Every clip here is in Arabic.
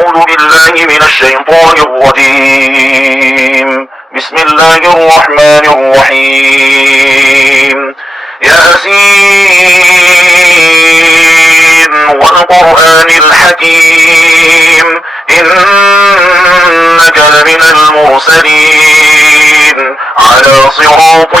أعوذ بالله من الشيطان الرجيم. بسم الله الرحمن الرحيم. ياسين والقرآن الحكيم إنك لمن المرسلين على صراط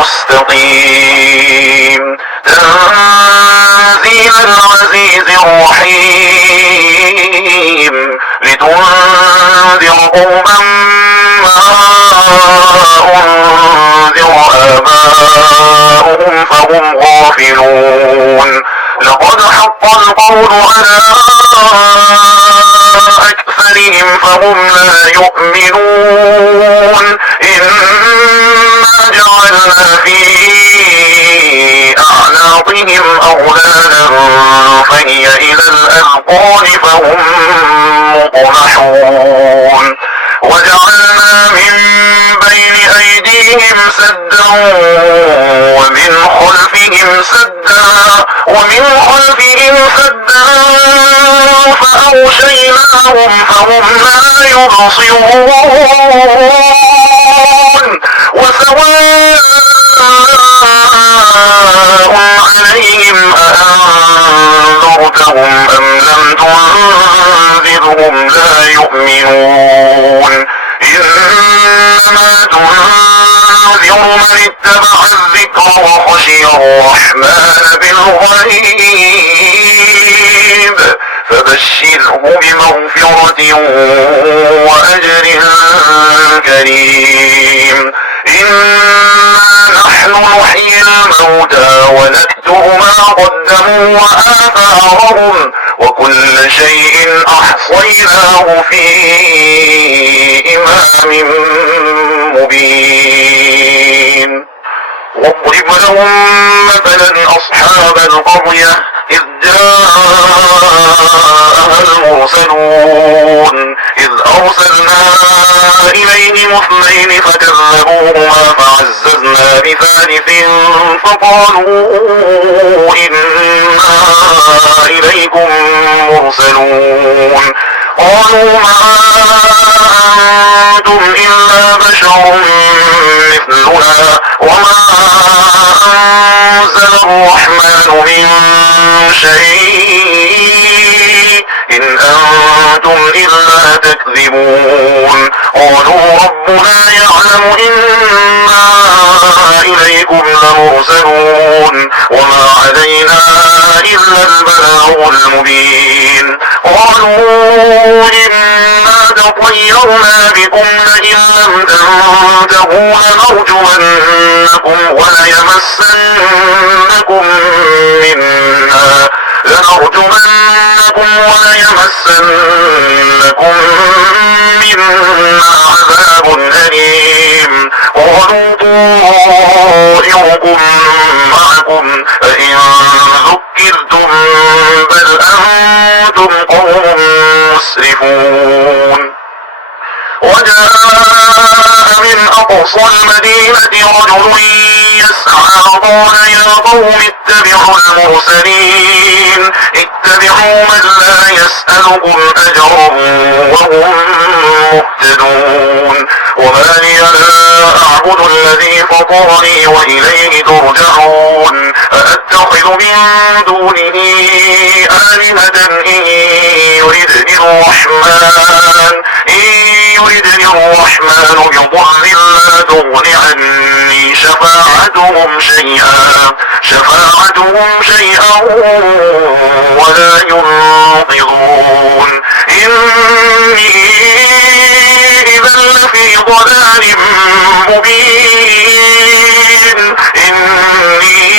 مستقيم تنزيل العزيز الرحيم لتنذر قوما ما أنذر آباؤهم فهم غافلون. لقد حق القول على أكثرهم فهم لا يؤمنون. إنا جعلنا في أعناقهم أغلالا فهي إلى الأذقان فهم مقمحون. وجعلنا من بين أيديهم سدا ومن خلفهم سدا فأغشيناهم فهم لا يبصرون. وسواء عليهم أأنذرتهم أم لم تنذرهم لا يؤمنون. إنما تنذر من اتبع الذكر وخشي الرحمن بالغيب فبشره بمغفرة وأجر كريم. إنا نحن نحيي الموتى ونكتب ما قدموا وآثارهم وكل شيء أحصيناه في إمام مبين. واضرب لهم مثلا أصحاب القرية إذ جاءها المرسلون إذ أرسلنا إليهم اثنين فكذبوهما فعززنا بثالث فقالوا إنا إليكم مرسلون. قالوا ما أنتم إلا بشر مثلنا وما أنزل الرحمن من شيء إن أنتم إلا تكذبون. قالوا ربنا يعلم إنا إليكم لمرسلون وما علينا إلا البلاغ المبين. قالوا إنا تطيرنا بكم لئن لم تنتهوا لنرجمنكم وليمسنكم منا عذاب أليم. قالوا طائركم معكم أئن ذكرتم بل أنتم قوم مسرفون. وجاء من أقصى المدينة رجل يسعى قال يا قوم اتبعوا المرسلين اتبعوا من لا يسألكم أجرا وهم مهتدون. وما لي لا أعبد الذي فطرني وإليه ترجعون. أأتخذ من دونه آلهة إن يردني الرحمن بضر لا تغن عني شفاعتهم شيئا ولا ينقذون. إني إذا لفي ضلال مبين. إني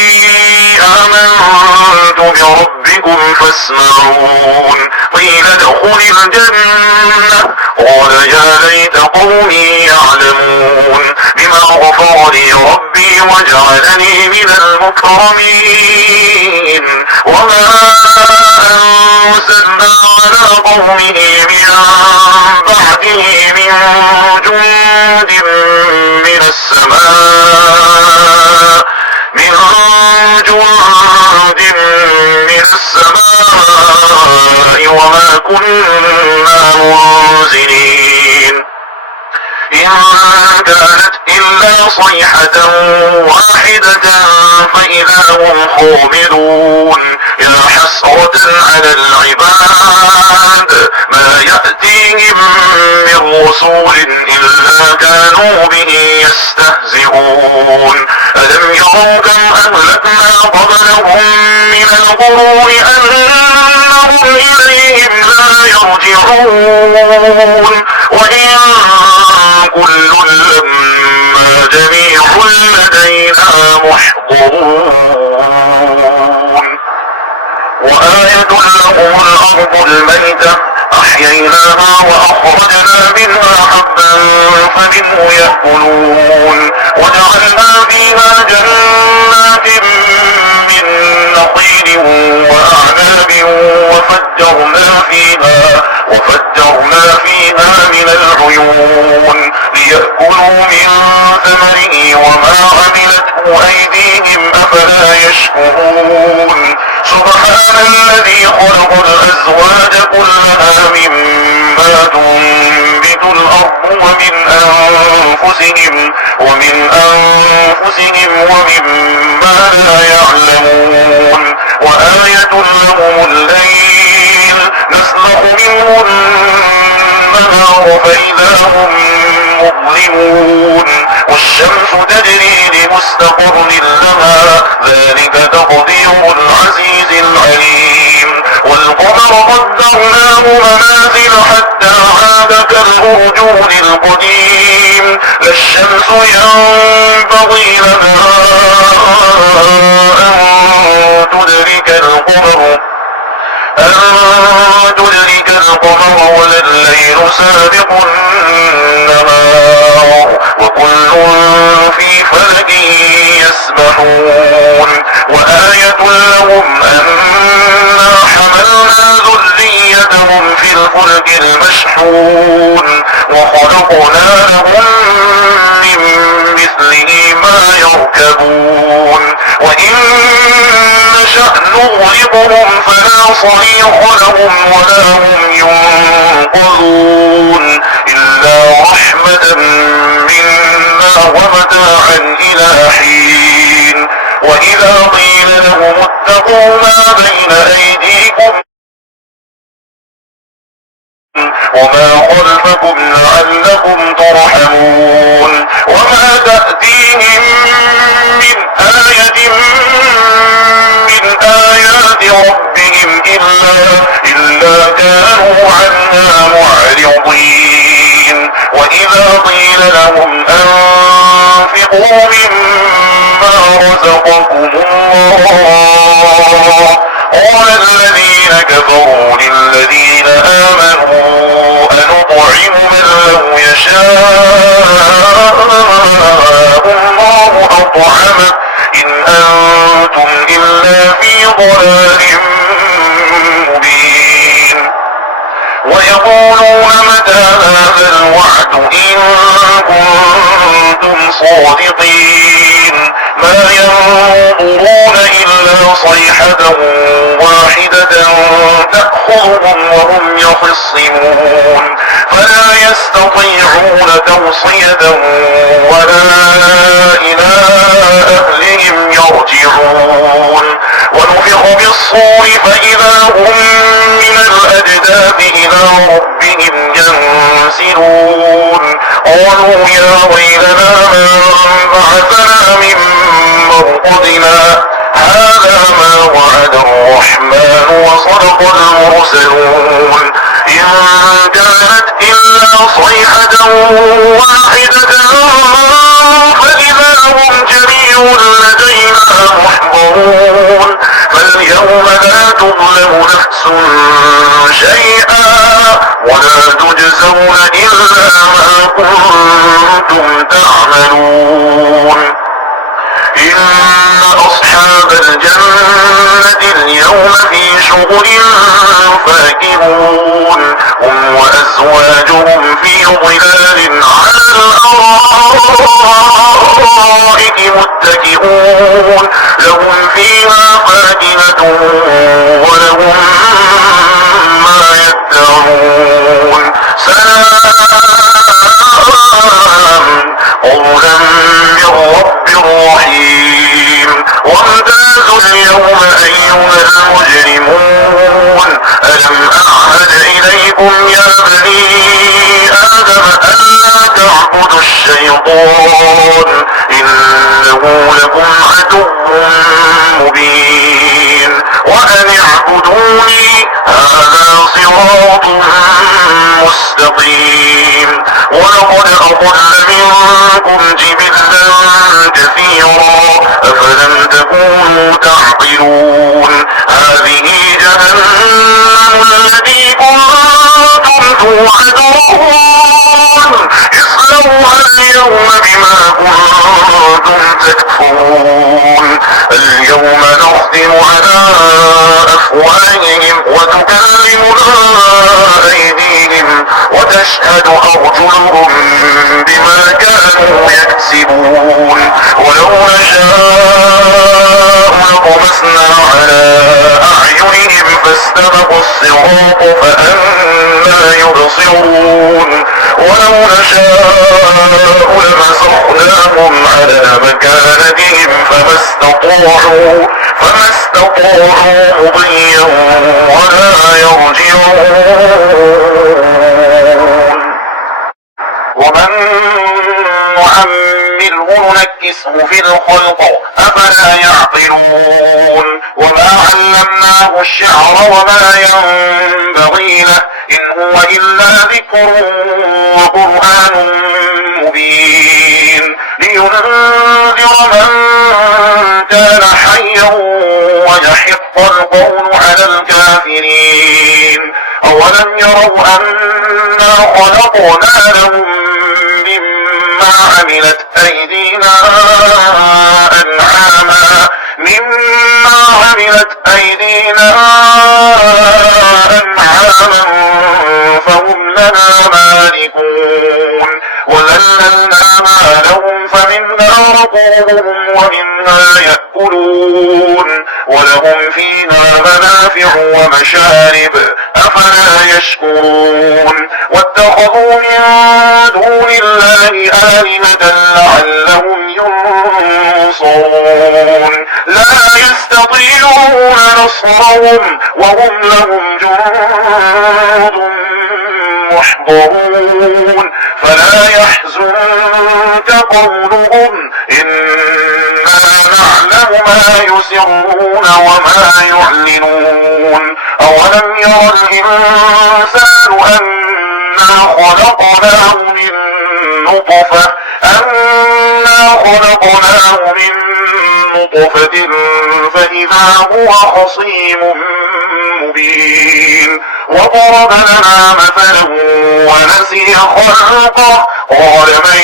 آمنت بربكم فاسمعون. قيل ادخل الجنة قال يا ليت قومي يعلمون بما غفر لي ربي وجعلني من المكرمين. وما أرسلنا على قومه من بعده من جند من السماء السماء وما كنا منزلين إن كانت إلا صيحة واحدة فإذا هم خامدون يا حسرة على العباد ما يأتيهم من رسول إلا كانوا به يستهزئون ألم يروا كم أهلكنا قبلهم من القرون أنهم إليهم لا يرجعون وإن كل لما جميع لدينا محضرون وآية لهم الأرض الميتة أحييناها وأخرجنا منها حبا فمنه يأكلون وجعلنا فيها جنات من نخيل وأعناب وفجرنا فيها من العيون ليأكلوا من ثمره وما عملته أيديهم أفلا يشكرون سبحان الذي خلق الأزواج كلها مما تنبت الأرض ومن أنفسهم ومما لا يعلمون وآية لهم الليل نسلخ منه النهار فإذا هم مظلمون والشمس تجري لمستقر لها ذلك تقدير العزيز العليم والقمر قدرناه منازل حتى عاد كالأرجون القديم لا الشمس ينبغي لها أن تدرك القمر ولا الليل سابق النهار وكل في فلك يسبحون وآية لهم أنا حملنا ذريتهم في الفلك المشحون وخلقنا لهم من مثله ما يركبون وإن نشأ نغرقهم فلا صريخ لهم ولا هم ينقذون إلا رحمة منا ومتاعا إلى حين وإذا قيل لهم اتقوا ما بين أيديكم وما خلفكم لعلكم ترحمون وما تأتيهم من آية من آيات ربهم إلا كانوا عنها معرضين وإذا قيل لهم أنفقوا مما رزقكم الله قال الذين كفروا للذين آمنوا أنطعم من لو يشاء الله أطعمه إن أنتم إلا في ضلال مبين ويقولون متى هذا الوعد إن كنتم صادقين ما ينظرون إلا صيحة واحدة تأخذهم وهم يخصمون فلا يستطيعون توصية ولا إلى أهلهم يرجعون ونفخ بالصور فإذا هم من الأجداث إلى ربهم ينسلون قالوا يا ويلنا من بعثنا من مرقدنا هذا ما وعد الرحمن وصدق المرسلون إن كانت إلا صيحة واحدة فإذا هم جميع لدينا محضرون فاليوم لا تظلم نفس شيئا ولا تجزون إلا ما كنتم تعملون إن أصحاب الجنة اليوم في شغل فاكهون هم وأزواجهم في ظلال على الأرائك الأرائك متكئون لهم فيها فاكهة ولهم ما يدعون سلام قولا من رب رحيم وامتازوا اليوم أيها المجرمون ألم أعهد إليكم يا بني آدم ألا تعبدوا الشيطان إنه لكم عدو مبين وأن اعبدوني هذا صراط مستقيم ولقد أضل منكم جبلا كثيرا أفلم تكونوا تعقلون هذه جهنم التي كنتم توعدون اصلوها اليوم بما كنتم تكفرون اليوم نختم على أفواههم وتكلمنا أيديهم وتشهد أرجلهم بما كانوا يكسبون ولو نشاء لطمسنا على أعينهم فاستبقوا الصراط فأنى يبصرون ولو نشاء لمسخناهم على مكانتهم فما استطاعوا مضيا ولا يرجعون ومن نعمره ننكسه في الخلق أفلا يعقلون وما علمناه الشعر وما ينبغي له إن هو إلا ذكر وقرآن مبين لينذر من كان حيا ويحق القول على الكافرين أولم يروا أنا خلقنا لهم مما عملت أيدينا أنعاما فهم لنا مالكون وذللناها لهم فمنها ركوبهم ومنها يأكلون ولهم فيها منافع ومشارب أفلا يشكرون واتخذوا من دون الله آلهة لعلهم ينصرون لا يستطيعون نصرهم وهم لهم جند محضرون فلا يحزنك قولهم إنا نعلم ما يسرون وما يعلنون أولم ير الإنسان أنا خلقناه من نطفة فإذا هو خصيم مبين وضرب لنا مثلا ونسي خلقه قال من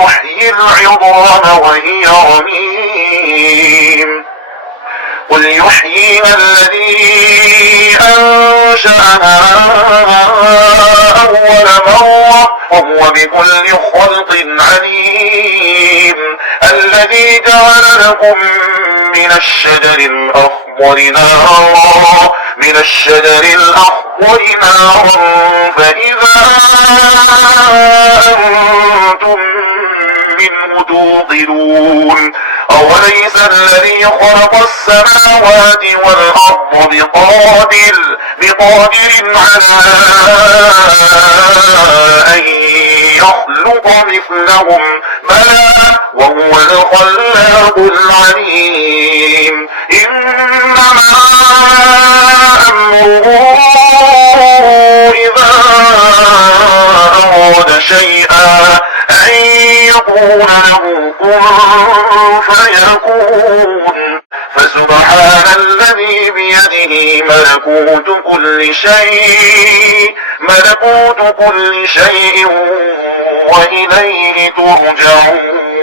يحيي العظام وهي رميم قل يحييها الذي أنشأها أول مرة وهو بكل خلق عليم الذي جعل لكم من الشجر الأخضر نارا فإذا أنتم منه توقدون أوليس الذي خلق السماوات والأرض بقادر على أن يخلق مثلهم بلى وهو الخلاق العليم إنما أمره إذا أراد شيئا أن يقول له كن فيكون فسبحان الذي بيده ملكوت كل شيء وإليه ترجعون